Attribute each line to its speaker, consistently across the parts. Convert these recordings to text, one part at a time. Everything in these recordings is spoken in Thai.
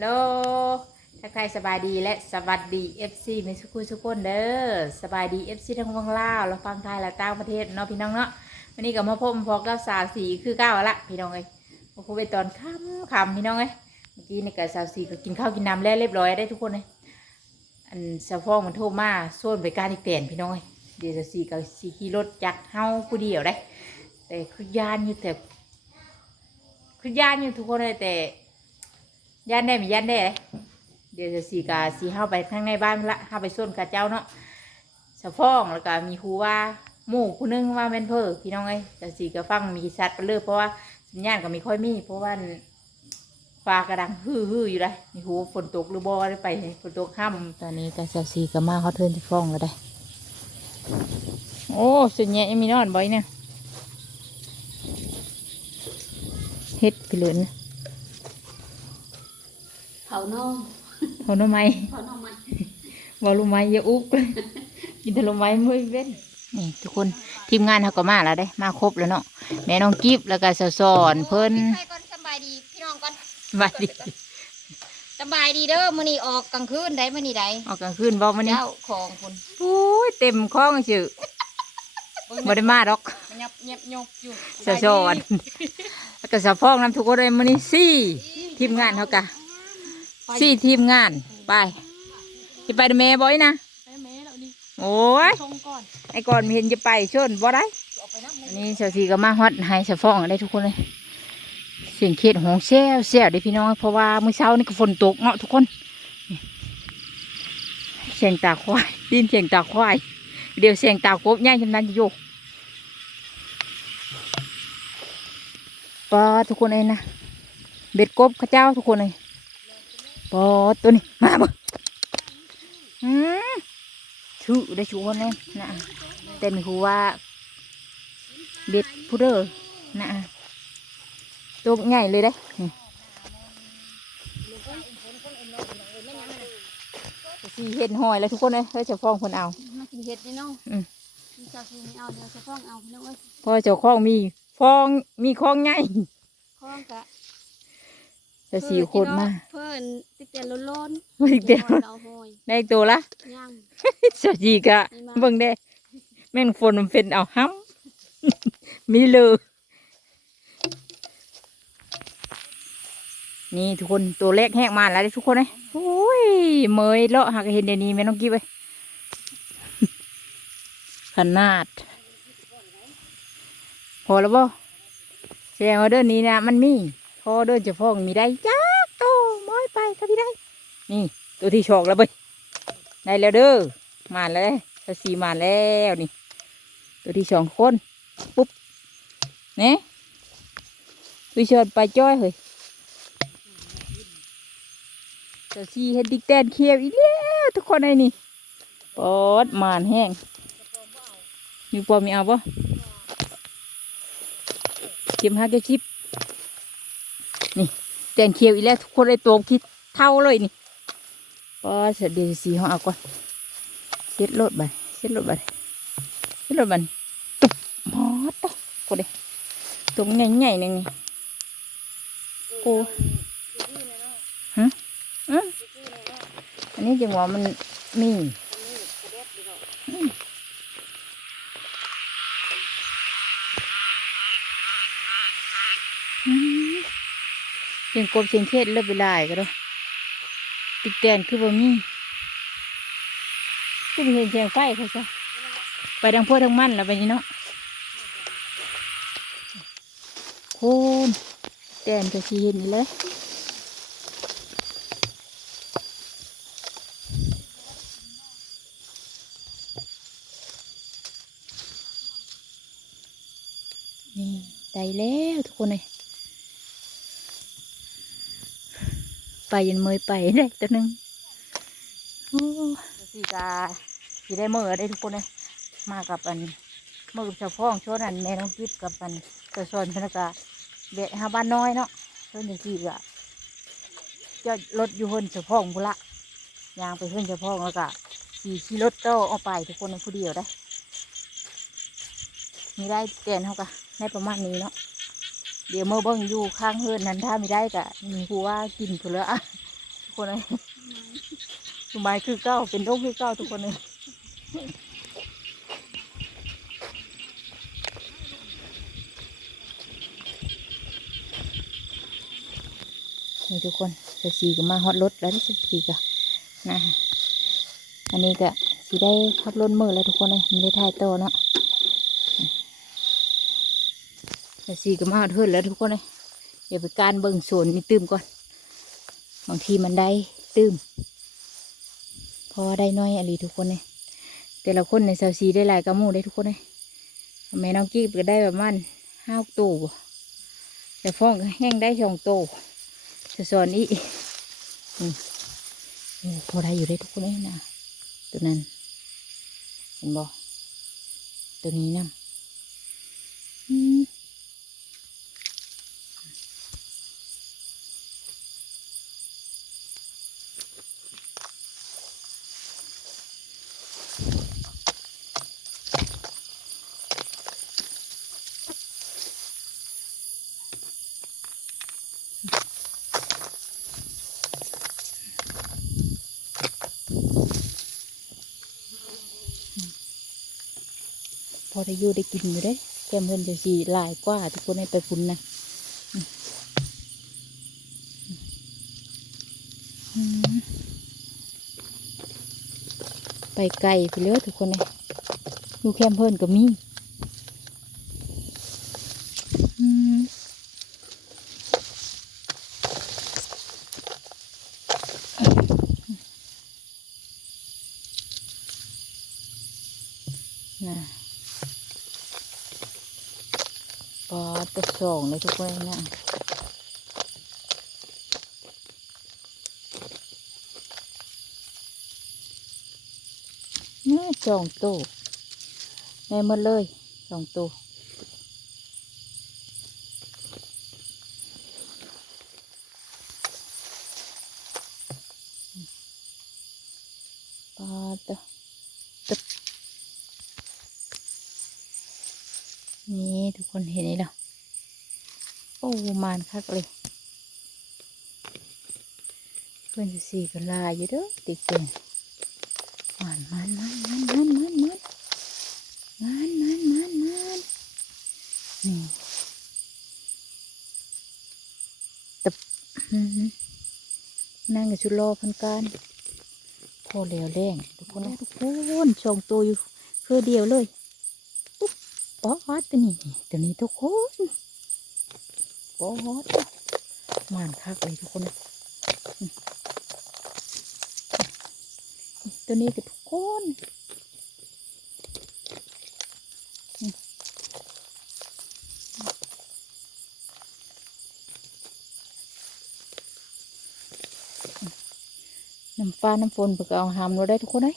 Speaker 1: โลทักทายสบายดีและสวัสดี FC ในสุขุทุกคนเด้อสบายดี FC ทั้งวังลาวแล้วฟังไทยและต่างประเทศเนาะพี่น้องเนาะวันนี้ก็มาพบพอกับสาวสีคือเก้าละพี่น้องเอ้ยมาพบไปตอนค่ำค่ำพี่น้องเอ้ยเมื่อกี้นี่ก็สาวสีก็กินข้าวกินน้ำแล้วเรียบร้อยได้ทุกคนเลยอันสาวฟองมันโทรมาส่วนไปการอีกเปลี่ยนพี่น้องเอ้ยเดี๋ยวสาวสีก็สีขี่รถจักรเฮาผู้เดียวได้ แต่คือยานอยู่แต่คือยานอยู่ทุกคนเลยแต่ ย่านได้ไม่ย่านได้เลยเดี๋ยวจะสีกาสีเข้าไปข้างในบ้านละเข้าไปส่วนกับเจ้าเนาะสะฟ้องแล้วก็มีครูว่าหมู่ผู้หนึงว่าเป็นเพอพี่น้องเอ้ยแต่สีก็ฟังมีชัดไปเลยเพราะว่าสัญญาณก็ไม่ค่อยมี เพราะว่าฟ้ากระดังฮือฮืออยู่เลยมีครูฝนตกหรือบ่ได้ไปฝนตกค่ำตอนนี้ก็เสีสีก็มาเขาเทินจะฟ้องแล้วได้ โอ้สุดแย่ยังมีนอนบ่อยเนี่ยเฮ็ดไปเลยนะ
Speaker 2: เผาน้อง
Speaker 1: เอาหน่อไม้
Speaker 2: เผาน้องมัน
Speaker 1: บอลูไม้อย่าอุกเลยกินแต่ลูไม้มือเว้นนี่ทุกคนทีมงานเขาก็มาแล้วได้ มาครบแล้วเนาะแม่น้องกิฟแล้วก็สาวสอนเพิ่น
Speaker 2: ใครก่อนสบายดีพี่น้องก่อน
Speaker 1: มาดิ
Speaker 2: สบายดีเด้อมื้อนี้ออกกลางคืนได้มื้อนี้ได้
Speaker 1: ออกกลางคืนบอกมานี่
Speaker 2: เจ้าของคุณ
Speaker 1: โอ้ยเต็มคลองชื่อบ่ได้มาดอก
Speaker 2: มันยับเงียบยบอยู่
Speaker 1: สาวสอนแล้วก็สาวฟองนำทุกคนเลยมื้อนี้สี่ทีมงานเขากะ สี่ทีมงาน ไปจะไปเดอะแม่บ่อยนะ
Speaker 2: ไปแม่แล้วนี่
Speaker 1: โอ้ย
Speaker 2: ชงก่อน
Speaker 1: ไอ้ก่อนมีเห็นจะไปชนบ่ได้
Speaker 2: เอาไปน้ำ
Speaker 1: อันนี้เชาซีก็มาฮอตให้เชาฟองได้ทุกคนเลยเสียงเคสของแซวแซวได้พี่น้องเพราะว่าเมื่อเช้านี่ก็ฝนตกเนาะทุกคนนี่เสียงตาควายไดยินเสียงตาควายเดี๋ยวเสียงตากบง่ายจำนั้นจะโยกปอทุกคนเลยนะเบ็ดกบข้าเจ้าทุกคนเลย ปอตัวนี้มาบ่อืมชื่อได้ชูคนเลยนะแต่ไมีครูว่าเบ็ดพูดเดอร์นะตัวใหญ่เลยได้นี่สีเห็นหอยแล้วทุกคนเลยเฮ้ยจะฟ้องคนเอา
Speaker 2: มากินเห็ดนี่น้อง
Speaker 1: อืม
Speaker 2: มีเจ้าชูไม่เอาเดี๋ยวจะฟ้องเอาพี่น้องเอ้ย
Speaker 1: เพราะเจ้าของมีฟองมีคลองใหญ่
Speaker 2: ฟ้องกะ
Speaker 1: จะสีโคตรมาก
Speaker 2: เพิ่นติดแต่ร้อน
Speaker 1: เฮ้ย
Speaker 2: ๆ
Speaker 1: เดี๋ยว
Speaker 2: เอาหอย
Speaker 1: ได้อีกตัวละ
Speaker 2: ย่าง
Speaker 1: จะสีกะเบิ่งได้แม่งฝนมันเป็นเอาห้ำมีเลยนี่ทุกคนตัวเล็กแหกมาแล้วเด้อทุกคนเลยโอ้ยเมยเลาะหากเห็นเดี๋ยวนี้แม่น้องกิ๊บไปขนาด พอแล้วบ่แสดงว่าเดินนี้นะมันมีพ อเดินจะฟ้องมีได้จ้าโตม้อยไปถ้าพี่ได้ นี่ ตัวที่ชอกแล้วเบยได้แล้วเด้อมาแล้วตัวสีมาแล้วนี่ ตัวที่สองคนปุ๊บเนี่ยวิชอนไปจ้อยเฮ้ยตัวสีเฮ็ดดิกแตนเคียวอีกแล้วทุกคนไอ้นี่ปอดมานแห้งมีปอมีเอาปะเก็บห้าเก็บชิป ตนเคียวอีกแล้ว ทุกคนไอ้ตัวคิดเท่าเลยนี่ปอดเสร็จเดี๋ยวสีห้องเอาก่อนเช็ดรถไปเช็ดรถไปเช็ดรถบันมอดตะกูเด้ตรงใหญ่ๆนึงนี่กูฮะอืมอันนี้จังหวะมันมีอืมอืมเสียงกบเสียงเทศเลิกไปลายก็ได้ติดแกนคือบ่มีก็มีเห็นเสียงไฟเขาซะไปทางพวกทางมันแล้วไปนี่เนาะคุณแดนก็ชีเห็นเลยนี่ได้แล้วทุกคนเลย ไปยันเมยไปได้ตัวนึงโอ้สีกาสีได้เมื่อได้ทุกคนเลยมากับอันมือเฉพาะช่วงนั้นแม่น้องกิฟกับมันกระสอนพนักกาเบะหาบ้านน้อยเนาะช่วงนี้กี่กะจะรถอยู่คนเฉพาะบุละยางไปเพื่อนเฉพาะแล้วก็ขี่ขี่รถโต้เอาไปทุกคนในผู้เดียวได้มีได้เตียนเขากะได้ประมาณนี้เนาะ เดี๋ยวเมื่อเบิ้งอยู่ข้างเฮือนนั้นถ้าไม่ได้กะมีผู้ว่ากินผู้ละคนเลยสบายคือเก้าเป็นโรคคือเก้าทุกคนเลยนี่ทุกคนเจะสีก็มาฮอตรถแล้วที่เจะสีก็นะอันนี้ก็สีได้ขับรถมือแล้วทุกคนเลยไม่ได้ถ่ายโตเนาะ สีก็มาเฮิร์นแล้วทุกคนเลยเดี๋ยวไปการเบิ่งสวนนี่ตื้มก่อน บางทีมันได้ตื้มพราะว่าได้น้อยอะไรทุกคนเลยแต่ละคนในซาวซีได้หลายกระมูได้ทุกคนเลยแม่น้องกิ๊บก็ได้แบบมันห้าตัวบ่แต่ฟ้องแห้งได้สองตัวจะสอนอีกพอได้อยู่ได้ทุกคนเลยนะตัวนั้น เห็นบ่ตัวนี้นะอื อได้อยู่ได้กินอยู่ได้แกมเพิ่นจะสีหลายกว่าทุกคนให้ไปพุ่นนะไปไกลไปเลยทุกคนเลยอยู่แคมเพิ่นก็มีน่ะ ปอตัวสองเลยทุกคนนะนี่สองตัวได้หมดเลยสองตัวปอตัวตึ๊บนี่ทุกคนเห็นไหมล่ะ โอ้มาน คักเลยเพื่อนจะสี่ก็ลายอยู่เด้อติดเก่งมานมันมันมันมันมันมันมันมันมันมันนี่ตับนั่งกับชุดรอพันการพอแล้วแรงทุกคนทุกคนชงตัวอยู่เพื่อเดียวเลยตุ๊บป๊อดตัวนี้ตัวนี้ทุกคน โอ้โหมานคักเลยทุกคนตัวนี้กับทุกคนน้ำฟ้าน้ำฝนเพื่อเอาหามเราได้ทุกคนเลย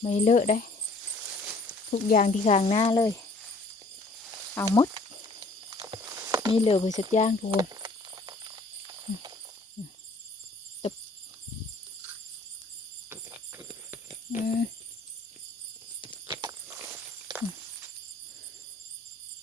Speaker 1: ไม่เลอะได้ ทุกอย่างที่ข้างหน้าเลย เอาหมด นี่เหลือไปสักอย่างทุกคนตึบ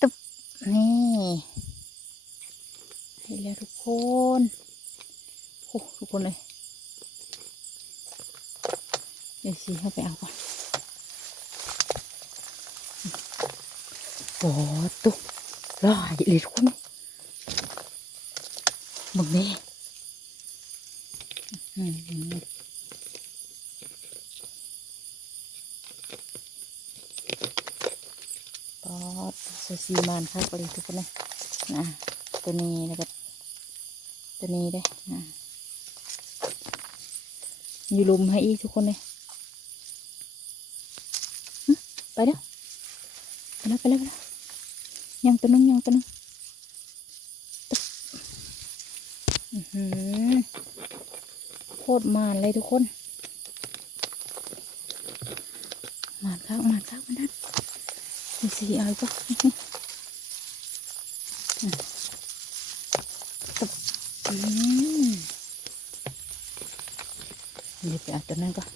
Speaker 1: ตึบนี่ให้แล้วทุกคนโอ้ทุกคนเลยเดี๋ยวสิเข้าไปเอาก่อนโอ้ตุ๊กลายเลยทุกคน มึงนี่อืมปอดสซีมานครับเลยทุกคนนะนะตัวนี้แล้วก็ตัวนี้ได้นะอยู่ลุมให้อีทุกคนเลยไปเด้อไปแล้วไปแล้วไปแล้วยังตัวนึงยังตัวนึงตึ๊บอื้อหือ โคตรมานเลยทุกคนมานข้าวมานข้าวมันนั่นมีสีอะไรปะตบอืมเดี๋ยวไปเอาตัวนั้นก่อน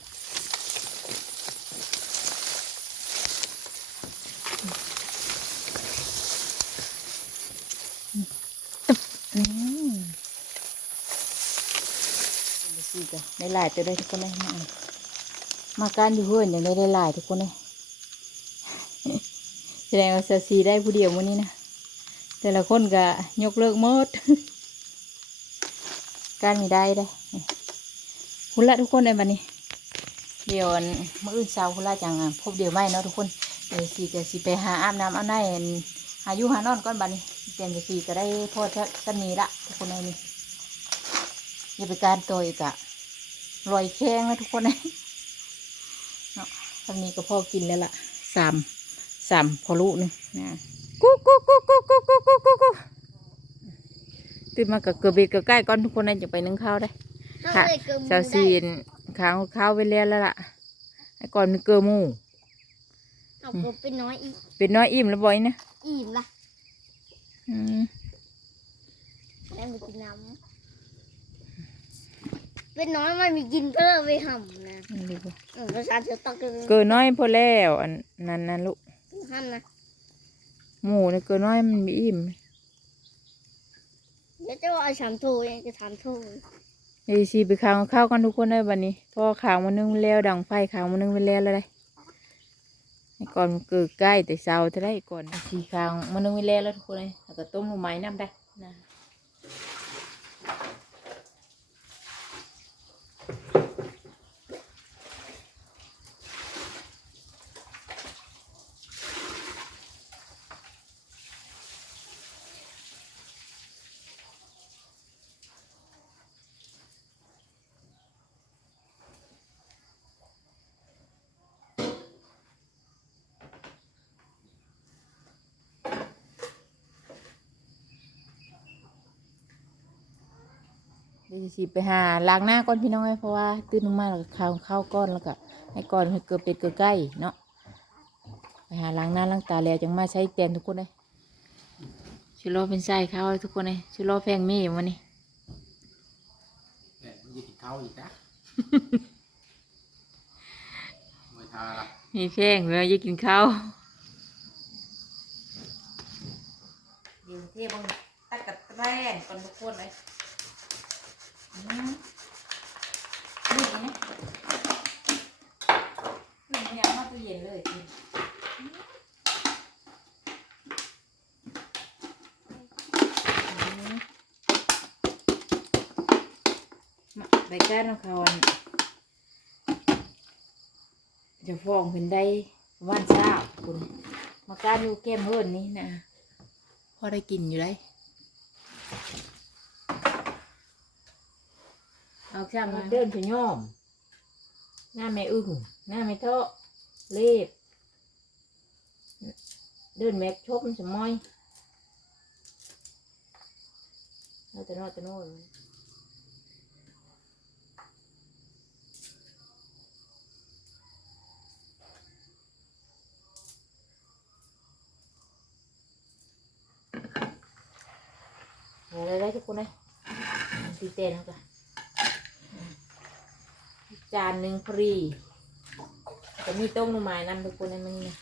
Speaker 1: อืมสดีจ้ะได้หลายตัวได้ทุกคนเลยมามาการอยู่เพื่อนอย่างได้ได้หลายทุกคนเลยแสดงว่าเซซีได้ผู้เดียววันนี้นะแต่ละคนก็ยกเลิกหมด การมีได้ได้คุณละทุกคนในวันนี้ เดี๋ยวมื่ออื่นเช้าคุณละจังพบเดี๋ยวไม่เนาะทุกคนเดี๋ยวสีก็สีไปหาอาบน้ำเอาในอันหาอยู่หานอนก่อนบัดนี้เตรียมจะสีก็ได้พอสันนี้ละทุกคนในนี้ อย่าไปการตัวอีกอะลอยแข้งนะทุกคนเลยเนาะทำนี้ก็พอกินแล้วล่ะสามสามพอลูกหนึงนะกุ๊กกุ๊กกุ๊กกุ๊กกุ๊กกุ๊กกุ๊กกุ๊กกุ๊กตื่นมากับเกลือเบรกเกลือใกล้ก่อนทุกคนเลยจะไปนึ่งข้าวได้ค่ะเจ้าซีนข้าวข้าวไปเรียนแล้วล่ะไอ้ก่อนมีเกลือหมู
Speaker 2: เอาก็เป็นน้อยอีก
Speaker 1: เป็นน้อยอิ่มแล้วบ่อยนะ
Speaker 2: อิ่มละ
Speaker 1: อืม
Speaker 2: แล้วไปกินน้ำ เป็นน้อยไม่มีกินเพิ่มไปห่ำนะ
Speaker 1: นี่ดีกว่า
Speaker 2: เออประชาชนต้องกิน
Speaker 1: เกลือน้อยพอแล้วอันนั้นนั่นลูก
Speaker 2: ห้ามนะ
Speaker 1: หมูเนี่ยเกลือน้อยมันมีอิ่ม
Speaker 2: เดี๋ยวจะว่าเอาชามโถเองจะถามโถ
Speaker 1: เดี๋ยวซีไปข้าวข้าวกันทุกคนได้บันนี้เพอข้าวมันนึงไปแล้วดังไฟข้าวมันนึงไปแล้วแล้วได้ไอ้ก่อนมันเกลือใกล้แต่เช้าจะได้ก่อนสีข้าวมันนึงไปแล้วแล้วทุกคนเลยแล้วก็ต้มหมูไม้น้ำได้นะ สิไปหาล้างหน้าก่อนพี่น้องเอ้ยเพราะว่าตื่นมาแล้วก็ข้าวข้าวก้อนแล้วก็ให้ก่อนให้เกลือเป็ดเกลือไก่เนาะไปหาล้างหน้าล้างตาแล้วจังมาใช้เตียนทุกคนเลยชิโร่เป็นไส้ข้าวให้ทุกคนเลยชิโร่แพงมีอยู่วันนี้
Speaker 3: เนี่ยมันจะกินข้าวอีกนะไม่ทาละ
Speaker 1: มีแพงแล้วจะกินข้าวเดี๋ยวเทียบตักกับแตนก่อนทุกคนเลย นี่นะนี่เนี่ยมาตู้เย็นเลยกินมาใบก้านของเขาอันจะฟ้องเป็นได้วันเช้าคุณมาการอยู่แก้มเฮิรนนี่นะพอได้กินอยู่ได้เอา ช่างมาเดินไปย่อม หน้าไม่อึ้งหน้าไม่เทาะเล็บเดินแมกชบสมอยเราจะโน่นจะโน่นอะไรได้ทุกคนเลยตีเต้นแล้วกัน จานหนึ่งฟรีจะมีต้มหน่อไม้นำทุกคนในมันนี่นะ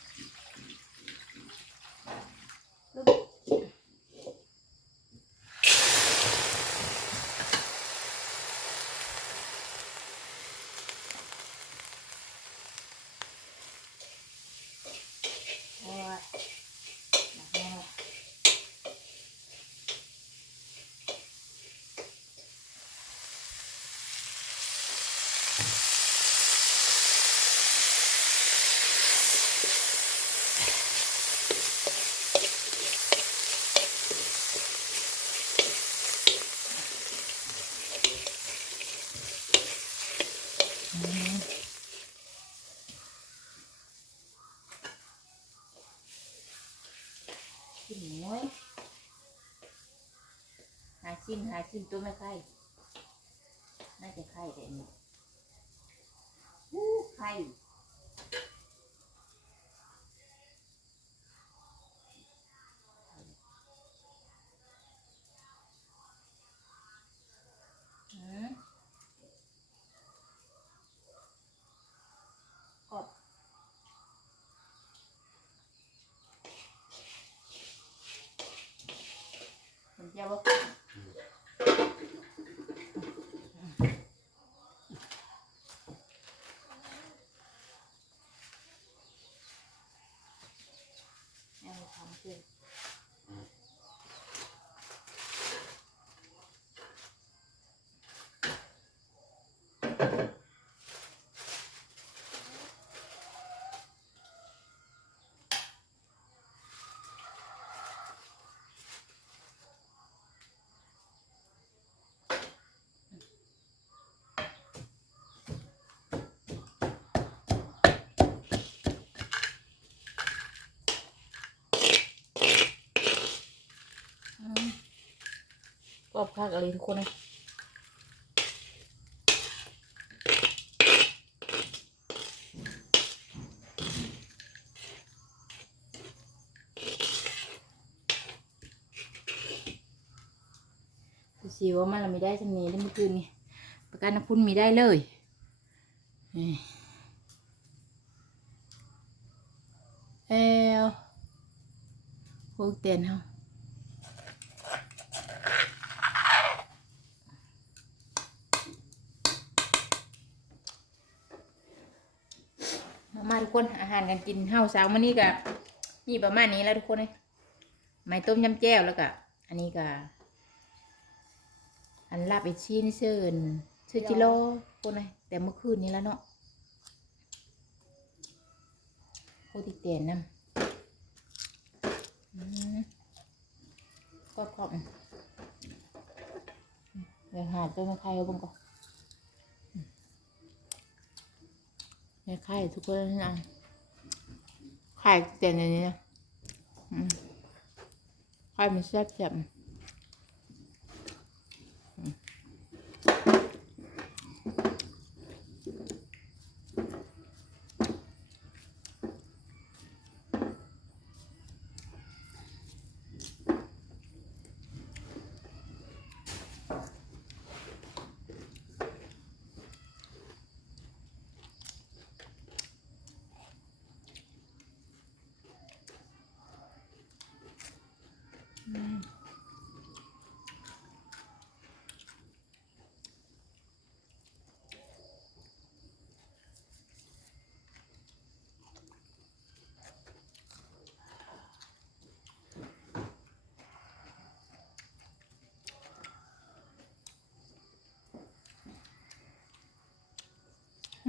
Speaker 1: เอาอะเอาอะกิ นน้อยหาชิ้นหาชิ้นตัวไม่ไข่น่าจะไข่แต่นี่ไข่อืมกด มันจะบอก ร อบคักอะไรทุกคนเลยสิว่ามันเราไม่ได้จำนี้ได้เมื่อคืนนี่ประกันคุณมีได้เลยเอลพวกเตียนเฮา ทุกคนอาหารการกินเฮาเช้ามื้อนี้ก็มีประมาณนี้แล้วทุกคนเลยไม้ต้มยำแจ่วแล้วก็อันนี้ก็อันลาบไอชีนเชิญเชิญจิโร่คนเลยแต่เมื่อคืนนี้แล้วเนาะโคติเตียนน้ำก็กรอบเดี๋ยวหาตัวมาใครเอาบ้างก่อน เนี่ยไข่ทุกคนนะไข่เต็มอย่างนี้นะไข่มันแซ่บแ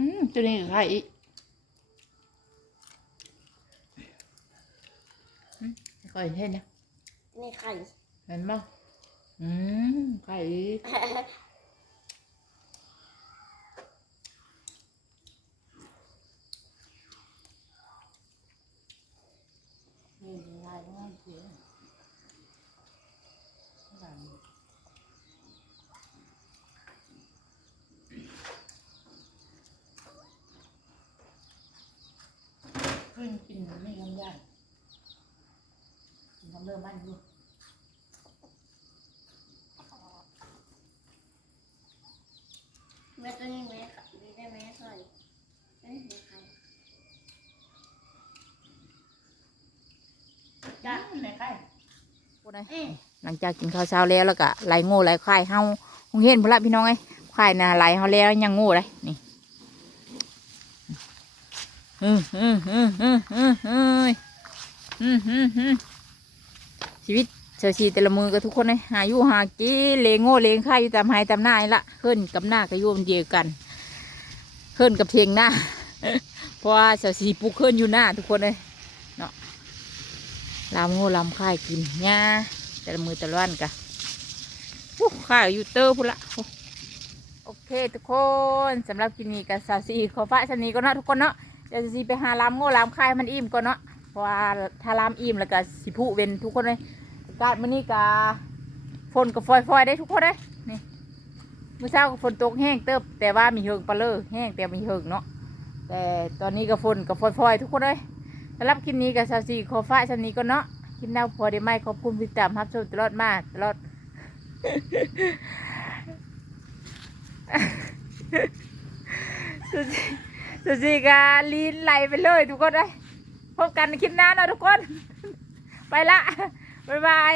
Speaker 1: อืมตัวนี้ไข่อีกอืมไข่เท่นะ
Speaker 2: นี่ไข่
Speaker 1: เห็นมั้ยอืมไข่ เลหลังจากกินข้าวเช้าแล้วแล้วก็ไหลโง่ไหลควายเฮาคงเห็นพระพี่น้องไอ้ควายน่ะไหลเฮาแล้วยังโง่เลยนี่ชีวิตเชอชีแต่ละมือกับทุกคนเลยหายุ่หากีเลงโง่เลงไข่อยู่ตามหายตามหน้าละขึ้นกับหน้ากับยุ่มเดียวกันขึ้นกับเทงหน้าเพราะว่าเชอชีปลูกขึ้นอยู่หน้าทุกคนเลย ลามโง่ลามคายกินหญ้าแต่ละมือแต่ละวันกะอู้ข้าอยู่เตอร์พุ่นละโอเคทุกคนสำหรับกินนี้กับสาวซีขอฟ้าชนีก็เนาะทุกคนเนาะเดี๋ยวจะซีไปหาลามโง่ลามคายมันอิ่มก่อนเนาะเพราะว่าถ้าลามอิ่มแล้วก็สิผู้เวนทุกคนเลยอากาศมื้อนี้กะฝนกับฟอยๆได้ทุกคนเลยนี่เมื้อเช้าก็ฝนตกแห้งเติบ แต่ว่ามีเหิงปลาเลอแห้งแต่มีเหิงเนาะแต่ตอนนี้ก็ฝนกับฟอยๆทุกคนเลย สำหรับคลิปนี้กับสาวซีขอฟ้าชนนี้ก็เนาะคลิปหน้าพอได้ไหมขอบคุณที่ตามรับชมตลอดมาตลอดสุดสุดสิกาลีนไหลไปเลยทุกคนเลยพบกันในคลิปหน้าเนาะทุกคน ไปละบ๊ายบาย